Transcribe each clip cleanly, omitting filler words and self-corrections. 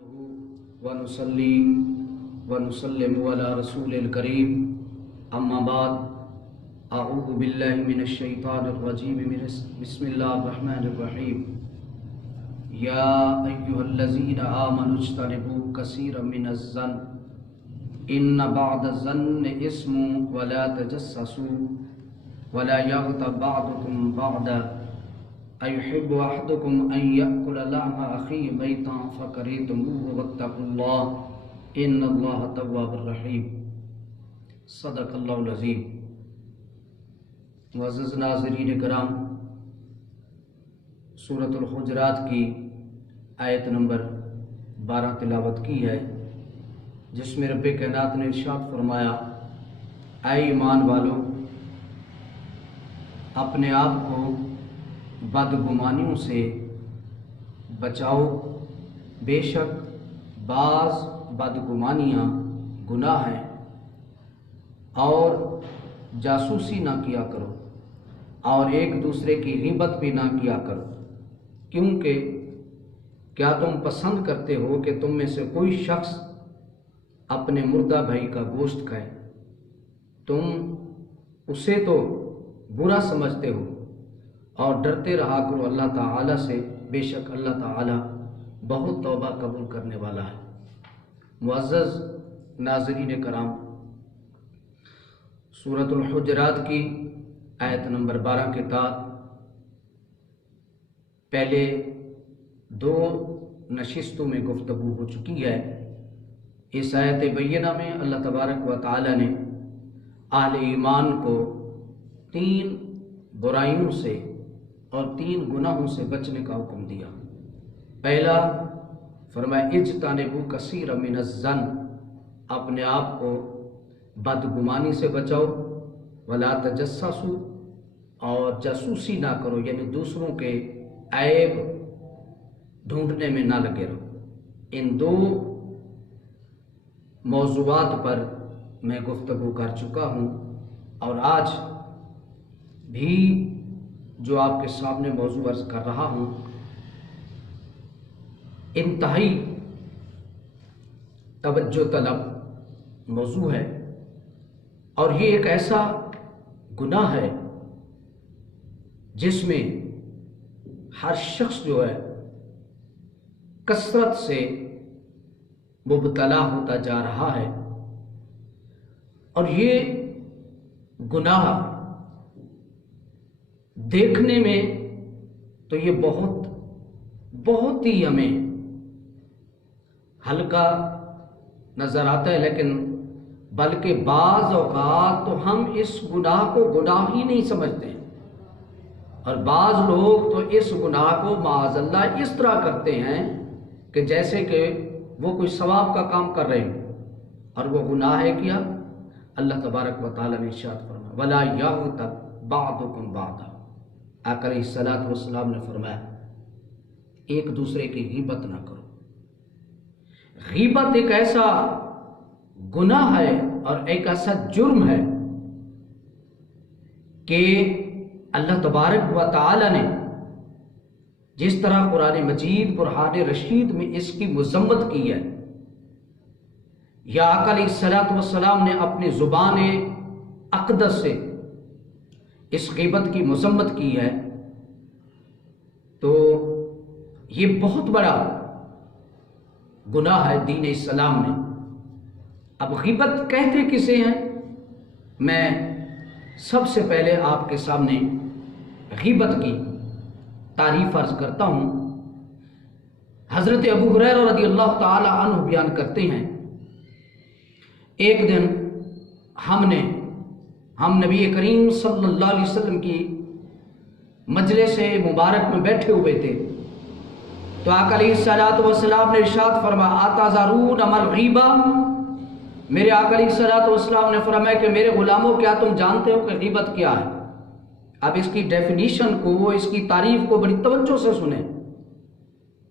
ونصلي ونسلم على رسول الكريم أما بعد أعوذ بالله من الشيطان الرجيم بسم الله الرحمن الرحيم يا أيها الذين آمنوا اجتنبوا كثيرا من الظن إن بعض الظن إثم ولا تجسسوا ولا يغتب بعضكم بعضا أيحب أحدكم أن يأكل لحم أخيه ميتا فكرهتموه واتقوا الله إن الله تواب الرحيم صدق اللہ العظیم۔ معزز ناظرین کرام، سورۃ الحجرات کی آیت نمبر 12 تلاوت کی ہے، جس میں رب کائنات نے ارشاد فرمایا، اے ایمان والو، اپنے آپ کو بدگمانیوں سے بچاؤ، بے شک بعض بدگمانیاں گناہ ہیں، اور جاسوسی نہ کیا کرو اور ایک دوسرے کی غیبت بھی نہ کیا کرو، کیونکہ کیا تم پسند کرتے ہو کہ تم میں سے کوئی شخص اپنے مردہ بھائی کا گوشت کھائے؟ تم اسے تو برا سمجھتے ہو، اور ڈرتے رہا کرو اللہ تعالیٰ سے، بے شک اللہ تعالیٰ بہت توبہ قبول کرنے والا ہے۔ معزز ناظرین کرام، سورۃ الحجرات کی آیت نمبر 12 کے تحت پہلے 2 نشستوں میں گفتگو ہو چکی ہے۔ اس آیت بینہ میں اللہ تبارک و تعالی نے اہل ایمان کو 3 برائیوں سے اور 3 گناہوں سے بچنے کا حکم دیا۔ پہلا فرمایا اجتنبوا کثیرا من الظن، اپنے آپ کو بدگمانی سے بچاؤ، ولا تجسسوا، اور جاسوسی نہ کرو، یعنی دوسروں کے عیب ڈھونڈنے میں نہ لگے رہو۔ ان 2 موضوعات پر میں گفتگو کر چکا ہوں، اور آج بھی جو آپ کے سامنے موضوع عرض کر رہا ہوں انتہائی توجہ طلب موضوع ہے، اور یہ ایک ایسا گناہ ہے جس میں ہر شخص جو ہے کثرت سے مبتلا ہوتا جا رہا ہے، اور یہ گناہ دیکھنے میں تو یہ بہت ہی ہمیں ہلکا نظر آتا ہے، لیکن بلکہ بعض اوقات تو ہم اس گناہ کو گناہ ہی نہیں سمجھتے، اور بعض لوگ تو اس گناہ کو معاذ اللہ اس طرح کرتے ہیں کہ جیسے کہ وہ کوئی ثواب کا کام کر رہے ہیں، اور وہ گناہ ہے کیا؟ اللہ تبارک و تعالی نے ارشاد فرمایا وَلَا يَغْتَبْ بَعْضُكُمْ بَعْضًا، آقا علیہ الصلوٰۃ والسلام نے فرمایا ایک دوسرے کی غیبت نہ کرو۔ غیبت ایک ایسا گناہ ہے اور ایک ایسا جرم ہے کہ اللہ تبارک و تعالی نے جس طرح قرآن مجید برہان رشید میں اس کی مذمت کی ہے، یا آقا علیہ الصلوٰۃ والسلام نے اپنی زبان اقدس سے اس غیبت کی مذمت کی ہے، تو یہ بہت بڑا گناہ ہے دین اسلام میں۔ اب غیبت کہتے کسے ہیں؟ میں سب سے پہلے آپ کے سامنے غیبت کی تعریف عرض کرتا ہوں۔ حضرت ابو ہریرہ رضی اللہ تعالی عنہ بیان کرتے ہیں، ایک دن ہم نبی کریم صلی اللہ علیہ وسلم کی مجلس مبارک میں بیٹھے ہوئے تھے، تو آقا علیہ الصلوٰۃ والسلام نے ارشاد فرمایا اتذرون ما الغیبہ، میرے آقا علیہ الصلوٰۃ والسلام نے فرمایا کہ میرے غلاموں، کیا تم جانتے ہو کہ غیبت کیا ہے؟ اب اس کی ڈیفینیشن کو، اس کی تعریف کو بڑی توجہ سے سنیں،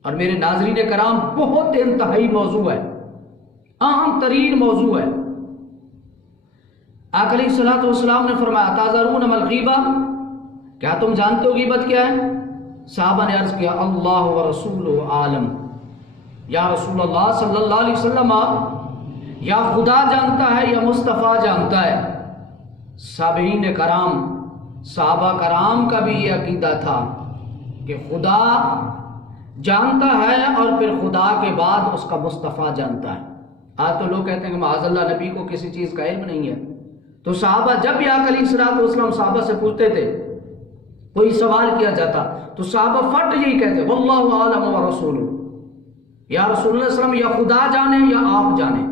اور میرے ناظرین کرام بہت انتہائی موضوع ہے، اہم ترین موضوع ہے۔ آقا علیہ الصلوٰۃ والسلام نے فرمایا اتذرون ما الغیبہ، کیا تم جانتے ہو غیبت کیا ہے؟ صحابہ نے عرض کیا اللہ و رسول عالم، یا رسول اللہ صلی اللہ علیہ وسلم، یا خدا جانتا ہے یا مصطفیٰ جانتا ہے؟ صابئین کرام، صحابہ کرام کا بھی یہ عقیدہ تھا کہ خدا جانتا ہے اور پھر خدا کے بعد اس کا مصطفیٰ جانتا ہے۔ آج تو لوگ کہتے ہیں کہ معاذ اللہ نبی کو کسی چیز کا علم نہیں ہے، تو صحابہ جب بھی آقا علیہ الصلوۃ والسلام صحابہ سے پوچھتے تھے، کوئی سوال کیا جاتا تو صحابہ فٹ یہی کہتے واللہ اعلم ورسولہ، یا رسول اللہ صلی اللہ علیہ وسلم یا خدا جانے یا آپ جانے۔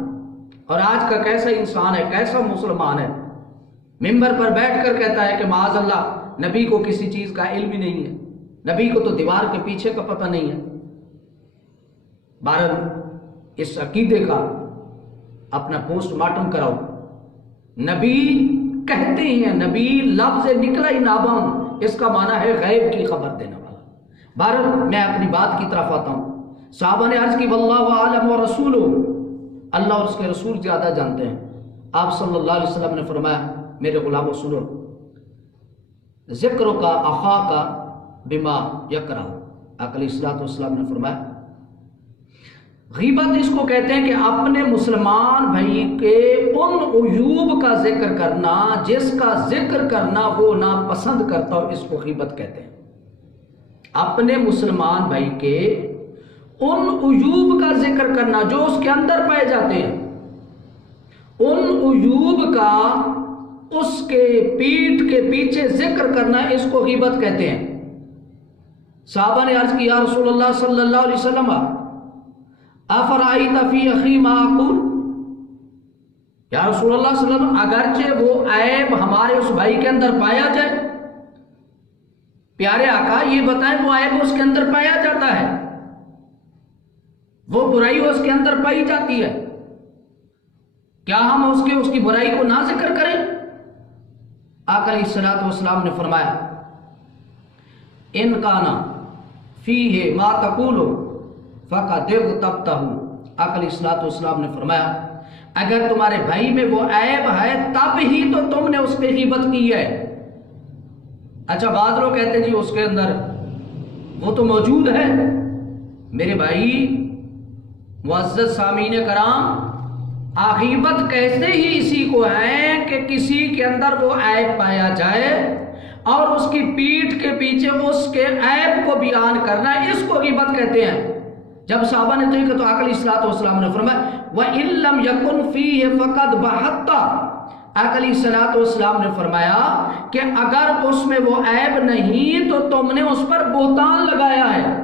اور آج کا کیسا انسان ہے، کیسا مسلمان ہے، ممبر پر بیٹھ کر کہتا ہے کہ معاذ اللہ نبی کو کسی چیز کا علم ہی نہیں ہے، نبی کو تو دیوار کے پیچھے کا پتہ نہیں ہے۔ بہرحال اس عقیدے کا اپنا پوسٹ مارٹم کراؤ۔ نبی کہتے ہیں، نبی لفظ نکلا ہی نابان، اس کا معنی ہے غیب کی خبر دینے والا۔ بہرحال میں اپنی بات کی طرف آتا ہوں۔ صحابہ نے عرض کی واللہ اعلم ورسولہ، اللہ اور اس کے رسول زیادہ جانتے ہیں۔ آپ صلی اللہ علیہ وسلم نے فرمایا میرے غلاموں سنو، ذکر کا اخا کا بما یکرہ، آقا علیہ الصلوۃ والسلام نے فرمایا غیبت اس کو کہتے ہیں کہ اپنے مسلمان بھائی کے ان عیوب کا ذکر کرنا جس کا ذکر کرنا وہ ناپسند کرتا ہو، اس کو غیبت کہتے ہیں۔ اپنے مسلمان بھائی کے ان عیوب کا ذکر کرنا جو اس کے اندر پائے جاتے ہیں، ان عیوب کا اس کے پیٹھ کے پیچھے ذکر کرنا، اس کو غیبت کہتے ہیں۔ صحابہ نے عرض کی یا رسول اللہ صلی اللہ علیہ وسلم افرائیت فی اخی ما اقول، یا رسول اللہ صلی اللہ علیہ وسلم اگرچہ وہ عیب ہمارے اس بھائی کے اندر پایا جائے، پیارے آقا یہ بتائیں وہ عیب اس کے اندر پایا جاتا ہے، وہ برائی اس کے اندر پائی جاتی ہے، کیا ہم اس کی برائی کو نہ ذکر کریں؟ آقا علیہ الصلوۃ والسلام نے فرمایا ان کانا فیہ ما تقول فقد اغتبتہ، آقا علیہ الصلوۃ والسلام نے فرمایا اگر تمہارے بھائی میں وہ عیب ہے تب ہی تو تم نے اس کی غیبت کی ہے۔ اچھا بعض لوگ کہتے ہیں جی اس کے اندر وہ تو موجود ہے۔ میرے بھائی معزز سامعین کرام، غیبت کہتے ہی اسی کو ہے کہ کسی کے اندر وہ عیب پایا جائے اور اس کی پیٹھ کے پیچھے اس کے عیب کو بیان کرنا، اس کو غیبت کہتے ہیں۔ جب صحابہ نے تو یہ کہا تو آقا علیہ الصلوۃ والسلام نے فرمایا وَإِن لَّمْ يَكُنْ فِيهِ فَقَدْ بَهَتَّ، آقا علیہ الصلوۃ والسلام نے فرمایا کہ اگر اس میں وہ عیب نہیں تو تم نے اس پر بہتان لگایا ہے۔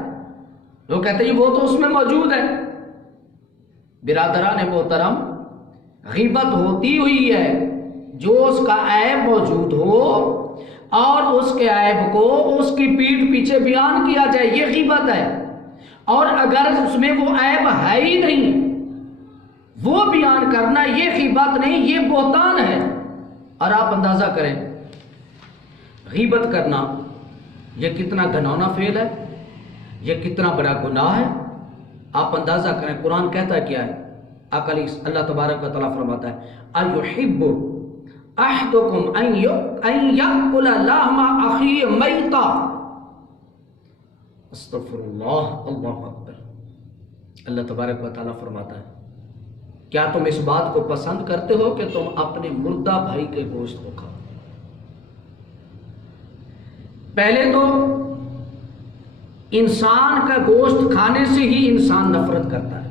لوگ کہتے ہیں وہ تو اس میں موجود ہے۔ برادران محترم، غیبت ہوتی ہوئی ہے جو اس کا عیب موجود ہو اور اس کے عیب کو اس کی پیٹھ پیچھے بیان کیا جائے، یہ غیبت ہے۔ اور اگر اس میں وہ عیب ہے ہی نہیں، وہ بیان کرنا یہ غیبت نہیں، یہ بہتان ہے۔ اور آپ اندازہ کریں غیبت کرنا یہ کتنا گھناؤنا فعل ہے، یہ کتنا بڑا گناہ ہے۔ آپ اندازہ کریں قرآن کہتا ہے کیا ہے؟ اللہ تبارک و تعالیٰ فرماتا ہے اَيُحِبُّ أَحَدُكُمْ أَن يَأْكُلَ لَحْمَ أَخِيهِ مَيْتًا، استغفر اللہ، اللہ اکبر۔ اللہ تبارک و تعالیٰ فرماتا ہے کیا تم اس بات کو پسند کرتے ہو کہ تم اپنے مردہ بھائی کے گوشت کو کھاؤ؟ پہلے تو انسان کا گوشت کھانے سے ہی انسان نفرت کرتا ہے،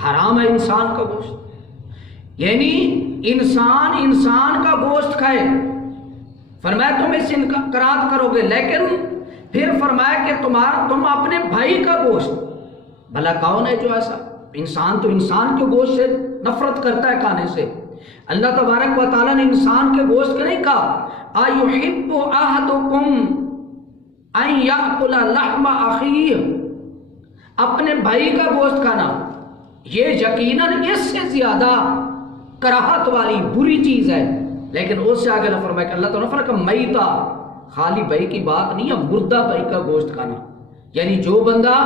حرام ہے انسان کا گوشت، یعنی انسان کا گوشت کھائے۔ فرمایا تم اس انکارات کرو گے، لیکن پھر فرمایا کہ تم اپنے بھائی کا گوشت، بھلا کون ہے جو ایسا؟ انسان تو انسان کے گوشت سے نفرت کرتا ہے کھانے سے۔ اللہ تبارک و تعالیٰ نے انسان کے گوشت کا نہیں کہا اَيُحِبُّ أَحَدُكُمْ أَن يَأْكُلَ لَحْمَ أَخِيهِ، اپنے بھائی کا گوشت کھانا یہ یقیناً اس سے زیادہ کراہت والی بری چیز ہے۔ لیکن اس سے آگے فرمایا کہ اللہ تعالیٰ نے فرمایا میتا، خالی بھائی کی بات نہیں ہے، مردہ بھائی کا گوشت کھانا، یعنی جو بندہ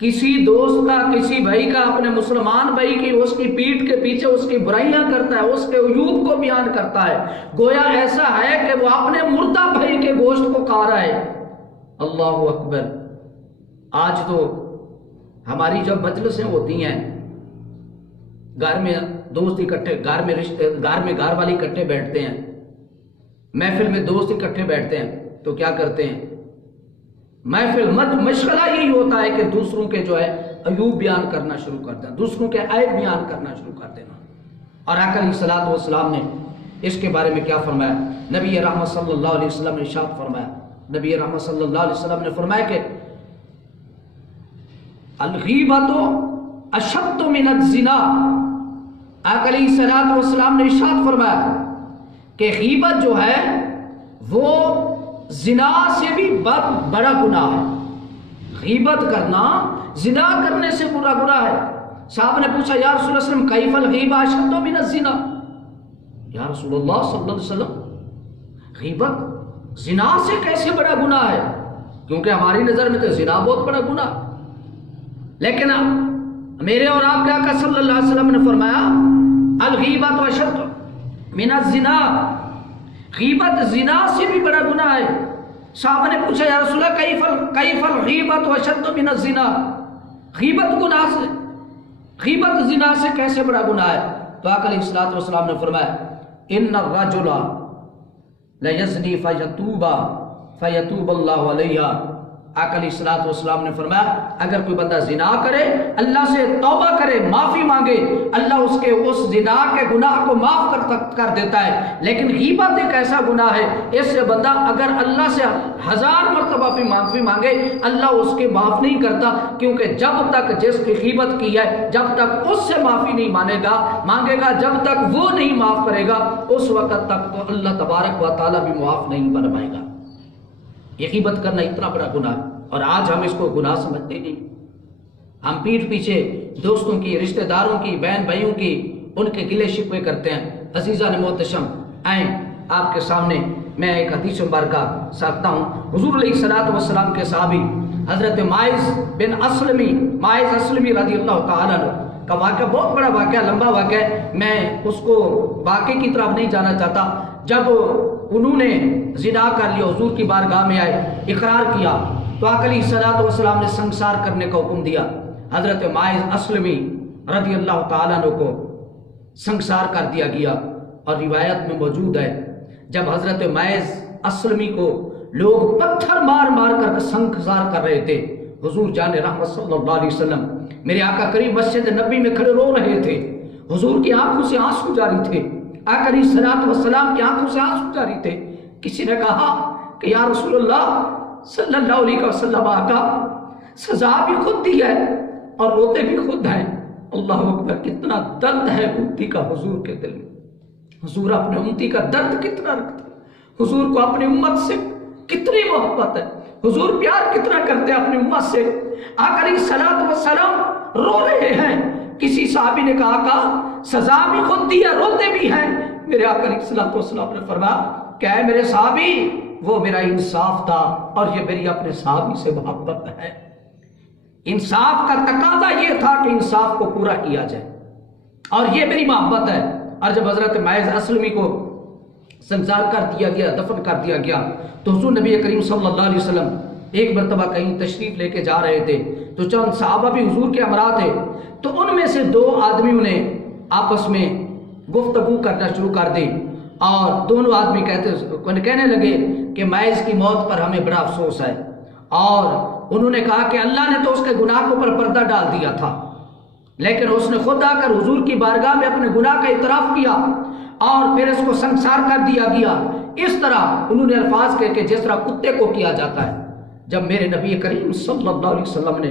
کسی دوست کا، کسی بھائی کا، اپنے مسلمان بھائی کی اس کی پیٹھ کے پیچھے اس کی برائیاں کرتا ہے، اس کے عیوب کو بیان کرتا ہے، گویا ایسا ہے کہ وہ اپنے مردہ بھائی کے گوشت کو کھا رہا ہے۔ اللہ اکبر۔ آج تو ہماری جب مجلسیں ہوتی ہیں، گھر میں دوست اکٹھے، گھر میں گھر والے اکٹھے بیٹھتے ہیں، محفل میں دوست اکٹھے بیٹھتے ہیں، تو کیا کرتے ہیں؟ محفل مشغلہ یہی ہوتا ہے کہ دوسروں کے جو ہے عیوب بیان کرنا شروع کر دینا، دوسروں کے عیب بیان کرنا شروع کر دینا۔ اور آقا علیہ الصلوۃ والسلام نے اس کے بارے میں کیا فرمایا؟ نبی رحمت صلی اللہ علیہ وسلم نے ارشاد فرمایا، نبی رحمت صلی اللہ علیہ وسلم نے فرمایا کہ الغیبۃ اشد من الزنا۔ آقا علیہ الصلوۃ والسلام نے ارشاد فرمایا کہ غیبت جو ہے وہ زنا سے بھی بڑا گناہ ہے۔ غیبت کرنا زنا کرنے سے برا گناہ ہے۔ صاحب نے پوچھا یا رسول اللہ صلی اللہ علیہ وسلم کیف الغیبہ اشد من الزنا؟ یا رسول اللہ صلی اللہ علیہ وسلم غیبت زنا سے کیسے بڑا گناہ ہے؟ کیونکہ ہماری نظر میں تو زنا بہت بڑا گناہ، لیکن میرے اور آپ کے آقا صلی اللہ علیہ وسلم نے فرمایا الغیبۃ اشد من الزنا، غیبت زنا سے بھی بڑا گناہ ہے۔ صحابہ نے پوچھا یا رسول اللہ کیف الغیبۃ اشد من الزنا، غیبت زنا سے کیسے بڑا گناہ ہے؟ تو آقا علیہ الصلوۃ والسلام نے فرمایا ان الرجل لیزنی فیتوب اللہ علیہ۔ آقا علیہ الصلوۃ والسلام نے فرمایا اگر کوئی بندہ زنا کرے، اللہ سے توبہ کرے، معافی مانگے، اللہ اس کے اس زنا کے گناہ کو معاف کر دیتا ہے۔ لیکن غیبت ایک ایسا گناہ ہے، اس سے بندہ اگر اللہ سے 1000 مرتبہ معافی مانگے، اللہ اس کے معاف نہیں کرتا، کیونکہ جب تک جس کی غیبت کی ہے، جب تک اس سے معافی نہیں مانگے گا، جب تک وہ نہیں معاف کرے گا، اس وقت تک تو اللہ تبارک و تعالیٰ بھی معاف نہیں فرمائے گا۔ یہ غیبت کرنا اتنا بڑا گناہ، اور آج ہم اس کو گناہ سمجھتے نہیں۔ ہم پیٹھ پیچھے دوستوں کی، رشتہ داروں کی، بہن بھائیوں کی، ان کے گلے شکوے کرتے ہیں۔ عزیزان محتشم، آئیں آپ کے سامنے میں ایک حدیث مبارکہ ساکھتا ہوں۔ حضور علیہ الصلوۃ والسلام کے صحابی حضرت ماعز بن اسلمی رضی اللہ تعالیٰ عنہ کا واقعہ، بہت بڑا واقعہ، لمبا واقعہ ہے، میں اس کو واقعے کی طرف نہیں جانا چاہتا۔ جب انہوں نے زنا کر لیا، حضور کی بارگاہ میں آئے، اقرار کیا، تو آقا علیہ الصلوۃ والسلام نے سنگسار کرنے کا حکم دیا۔ حضرت ماعز اسلمی رضی اللہ تعالیٰ عنہ کو سنگسار کر دیا گیا، اور روایت میں موجود ہے جب حضرت ماعز اسلمی کو لوگ پتھر مار مار کر سنگسار کر رہے تھے، حضور جان رحمت صلی اللہ علیہ وسلم میرے آقا کریم مسجد نبی میں کھڑے رو رہے تھے، حضور کی آنکھوں سے آنسو جاری تھے، آقا علیہ الصلوۃ والسلام کی آنکھوں سے آنسو جاری تھے۔ کسی نے کہا کہ یا رسول اللہ صلی اللہ علیہ وسلم، آقا سزا بھی خود دی ہے اور روتے بھی خود ہیں۔ اللہ اکبر، کتنا درد ہے امتی کا حضور کے دل میں، حضور اپنے امتی کا درد کتنا رکھتے ہیں، حضور کو اپنی امت سے کتنی محبت ہے، حضور پیار کتنا کرتے ہیں اپنی امت سے۔ آقا علیہ الصلوۃ والسلام رو رہے ہیں۔ کسی صحابی نے کہا آقا سزا بھی خود دی ہے، روتے بھی ہیں۔ میرے آقا علیہ الصلوۃ والسلام نے فرمایا کیا ہے میرے صحابی، وہ میرا انصاف تھا، اور یہ میری اپنے صحابی سے محبت ہے۔ انصاف کا تقاضا یہ تھا کہ انصاف کو پورا کیا جائے، اور یہ میری محبت ہے۔ اور جب حضرت ماعز اسلمی کو سنگسار کر دیا گیا، دفن کر دیا گیا، تو حضور نبی کریم صلی اللہ علیہ وسلم ایک مرتبہ کہیں تشریف لے کے جا رہے تھے، تو چند صحابہ بھی حضور کے ہمراہ تھے، تو ان میں سے 2 آدمیوں نے آپس میں گفتگو کرنا شروع کر دی، اور دونوں آدمی کہنے لگے کہ ماعز کی موت پر ہمیں بڑا افسوس ہے، اور انہوں نے کہا کہ اللہ نے تو اس کے گناہ کے اوپر پردہ ڈال دیا تھا، لیکن اس نے خود آ کر حضور کی بارگاہ میں اپنے گناہ کا اعتراف کیا، اور پھر اس کو سنگسار کر دیا گیا۔ اس طرح انہوں نے الفاظ کہے کہ جس طرح کتے کو کیا جاتا ہے۔ جب میرے نبی کریم صلی اللہ علیہ وسلم نے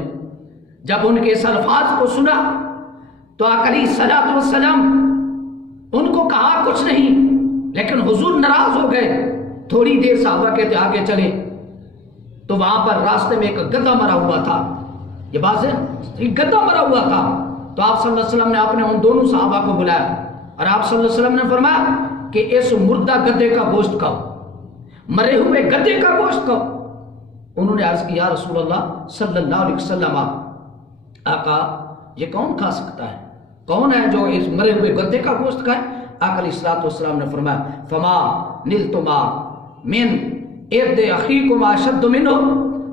جب ان کے اس الفاظ کو سنا، تو آقا علیہ الصلوۃ والسلام ان کو کہا کچھ نہیں، لیکن حضور ناراض ہو گئے۔ تھوڑی دیر صحابہ کہتے آگے چلے، تو وہاں پر راستے میں ایک گدھا مرا ہوا تھا، یہ بات ہے، ایک گدھا مرا ہوا تھا، تو آپ صلی اللہ علیہ وسلم نے اپنے ان دونوں صحابہ کو بلایا، اور آپ صلی اللہ علیہ وسلم نے فرمایا کہ اس مردہ گدھے کا گوشت کھاؤ، مرے ہوئے گدھے کا گوشت کھاؤ۔ انہوں نے عرض کیا یا رسول اللہ صلی اللہ علیہ وسلم، آقا یہ کون کھا سکتا ہے، کون ہے جو اس مرے ہوئے گدھے کا گوشت کھائے؟ آقا علیہ الصلوۃ والسلام نے فرمایا فما نلتما من ارد اخیکما اشد منہ،